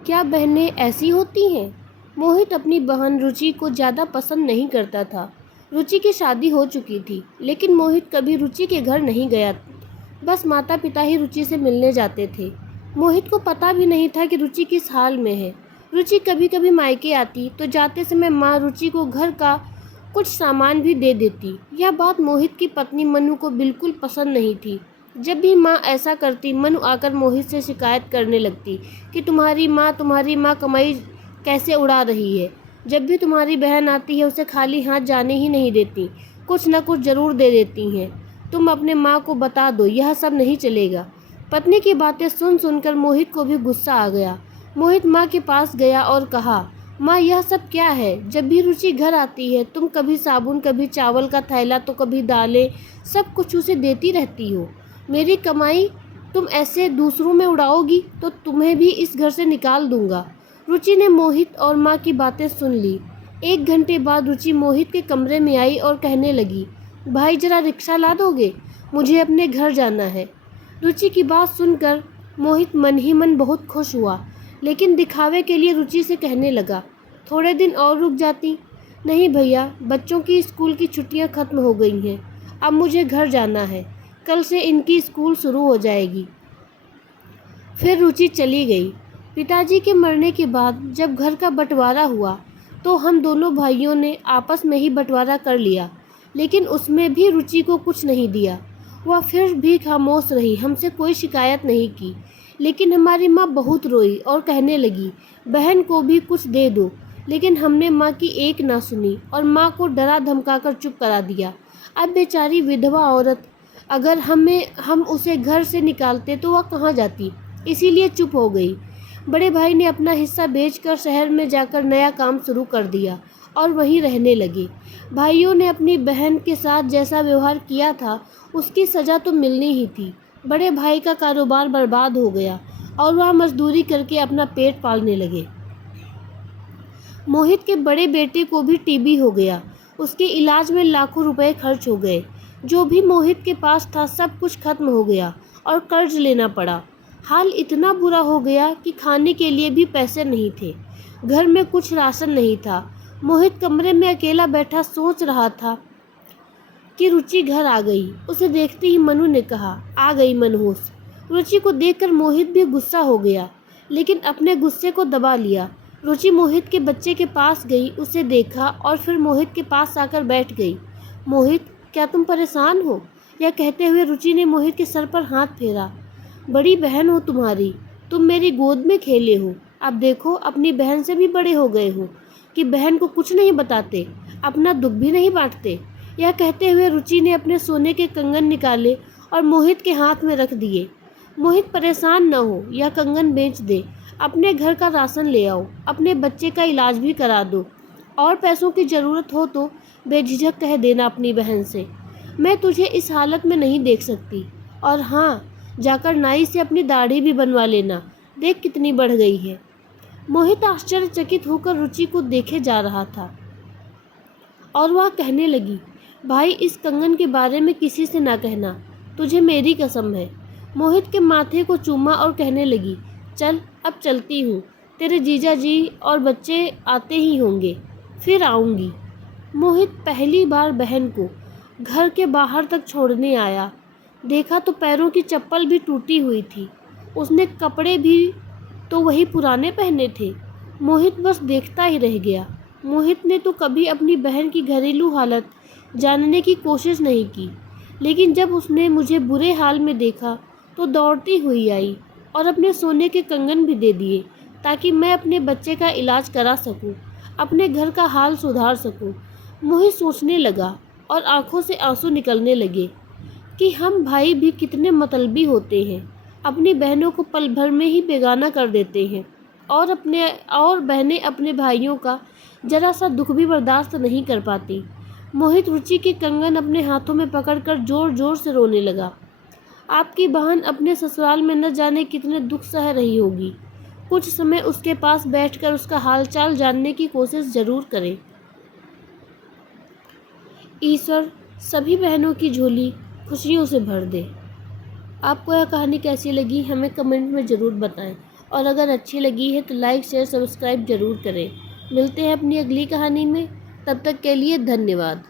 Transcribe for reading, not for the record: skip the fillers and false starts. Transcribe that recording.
क्या बहनें ऐसी होती हैं? मोहित अपनी बहन रुचि को ज़्यादा पसंद नहीं करता था। रुचि की शादी हो चुकी थी, लेकिन मोहित कभी रुचि के घर नहीं गया। बस माता पिता ही रुचि से मिलने जाते थे। मोहित को पता भी नहीं था कि रुचि किस हाल में है। रुचि कभी कभी मायके आती तो जाते समय माँ रुचि को घर का कुछ सामान भी दे देती। यह बात मोहित की पत्नी मनु को बिल्कुल पसंद नहीं थी। जब भी माँ ऐसा करती, मनु आकर मोहित से शिकायत करने लगती कि तुम्हारी माँ कमाई कैसे उड़ा रही है। जब भी तुम्हारी बहन आती है उसे खाली हाथ जाने ही नहीं देती, कुछ न कुछ ज़रूर दे देती हैं। तुम अपने माँ को बता दो, यह सब नहीं चलेगा। पत्नी की बातें सुन सुनकर मोहित को भी गुस्सा आ गया। मोहित माँ के पास गया और कहा, माँ यह सब क्या है? जब भी रुचि घर आती है तुम कभी साबुन, कभी चावल का थैला तो कभी दालें, सब कुछ उसे देती रहती हो। मेरी कमाई तुम ऐसे दूसरों में उड़ाओगी तो तुम्हें भी इस घर से निकाल दूंगा। रुचि ने मोहित और माँ की बातें सुन ली। 1 घंटे बाद रुचि मोहित के कमरे में आई और कहने लगी, भाई जरा रिक्शा ला दोगे? मुझे अपने घर जाना है। रुचि की बात सुनकर मोहित मन ही मन बहुत खुश हुआ, लेकिन दिखावे के लिए रुचि से कहने लगा, थोड़े दिन और रुक जाती। नहीं भैया, बच्चों की स्कूल की छुट्टियां खत्म हो गई हैं, अब मुझे घर जाना है। कल से इनकी स्कूल शुरू हो जाएगी। फिर रुचि चली गई। पिताजी के मरने के बाद जब घर का बंटवारा हुआ तो हम दोनों भाइयों ने आपस में ही बंटवारा कर लिया, लेकिन उसमें भी रुचि को कुछ नहीं दिया। वह फिर भी खामोश रही, हमसे कोई शिकायत नहीं की। लेकिन हमारी माँ बहुत रोई और कहने लगी, बहन को भी कुछ दे दो। लेकिन हमने माँ की एक ना सुनी और माँ को डरा धमकाकर चुप करा दिया। अब बेचारी विधवा औरत, अगर हम उसे घर से निकालते तो वह कहाँ जाती, इसीलिए चुप हो गई। बड़े भाई ने अपना हिस्सा बेचकर शहर में जाकर नया काम शुरू कर दिया और वहीं रहने लगे। भाइयों ने अपनी बहन के साथ जैसा व्यवहार किया था उसकी सज़ा तो मिलनी ही थी। बड़े भाई का कारोबार बर्बाद हो गया और वह मजदूरी करके अपना पेट पालने लगे। मोहित के बड़े बेटे को भी टीबी हो गया। उसके इलाज में लाखों रुपए खर्च हो गए। जो भी मोहित के पास था सब कुछ खत्म हो गया और कर्ज लेना पड़ा। हाल इतना बुरा हो गया कि खाने के लिए भी पैसे नहीं थे। घर में कुछ राशन नहीं था। मोहित कमरे में अकेला बैठा सोच रहा था कि रुचि घर आ गई। उसे देखते ही मनु ने कहा, आ गई मनहूस। रुचि को देखकर मोहित भी गुस्सा हो गया, लेकिन अपने गुस्से को दबा लिया। रुचि मोहित के बच्चे के पास गई, उसे देखा और फिर मोहित के पास आकर बैठ गई। मोहित, क्या तुम परेशान हो? यह कहते हुए रुचि ने मोहित के सर पर हाथ फेरा। बड़ी बहन हो तुम्हारी, तुम मेरी गोद में खेले हो। अब देखो अपनी बहन से भी बड़े हो गए हो कि बहन को कुछ नहीं बताते, अपना दुख भी नहीं बांटते। यह कहते हुए रुचि ने अपने सोने के कंगन निकाले और मोहित के हाथ में रख दिए। मोहित, परेशान न हो, यह कंगन बेच दे, अपने घर का राशन ले आओ, अपने बच्चे का इलाज भी करा दो। और पैसों की ज़रूरत हो तो बेझिझक कह देना अपनी बहन से। मैं तुझे इस हालत में नहीं देख सकती। और हाँ, जाकर नाई से अपनी दाढ़ी भी बनवा लेना, देख कितनी बढ़ गई है। मोहित आश्चर्यचकित होकर रुचि को देखे जा रहा था और वह कहने लगी, भाई इस कंगन के बारे में किसी से ना कहना, तुझे मेरी कसम है। मोहित के माथे को चूमा और कहने लगी, चल अब चलती हूँ, तेरे जीजा जी और बच्चे आते ही होंगे, फिर आऊँगी। मोहित पहली बार बहन को घर के बाहर तक छोड़ने आया। देखा तो पैरों की चप्पल भी टूटी हुई थी। उसने कपड़े भी तो वही पुराने पहने थे। मोहित बस देखता ही रह गया। मोहित ने तो कभी अपनी बहन की घरेलू हालत जानने की कोशिश नहीं की, लेकिन जब उसने मुझे बुरे हाल में देखा तो दौड़ती हुई आई और अपने सोने के कंगन भी दे दिए ताकि मैं अपने बच्चे का इलाज करा सकूं, अपने घर का हाल सुधार सकूं। मोहित सोचने लगा और आंखों से आंसू निकलने लगे कि हम भाई भी कितने मतलबी होते हैं, अपनी बहनों को पल भर में ही बेगाना कर देते हैं और बहनें अपने भाइयों का जरा सा दुख भी बर्दाश्त नहीं कर पाती। मोहित रुचि के कंगन अपने हाथों में पकड़कर जोर जोर से रोने लगा। आपकी बहन अपने ससुराल में न जाने कितने दुख सह रही होगी। कुछ समय उसके पास बैठकर उसका हालचाल जानने की कोशिश जरूर करें। ईश्वर सभी बहनों की झोली खुशियों से भर दे। आपको यह कहानी कैसी लगी हमें कमेंट में ज़रूर बताएं और अगर अच्छी लगी है तो लाइक शेयर सब्सक्राइब ज़रूर करें। मिलते हैं अपनी अगली कहानी में, तब तक के लिए धन्यवाद।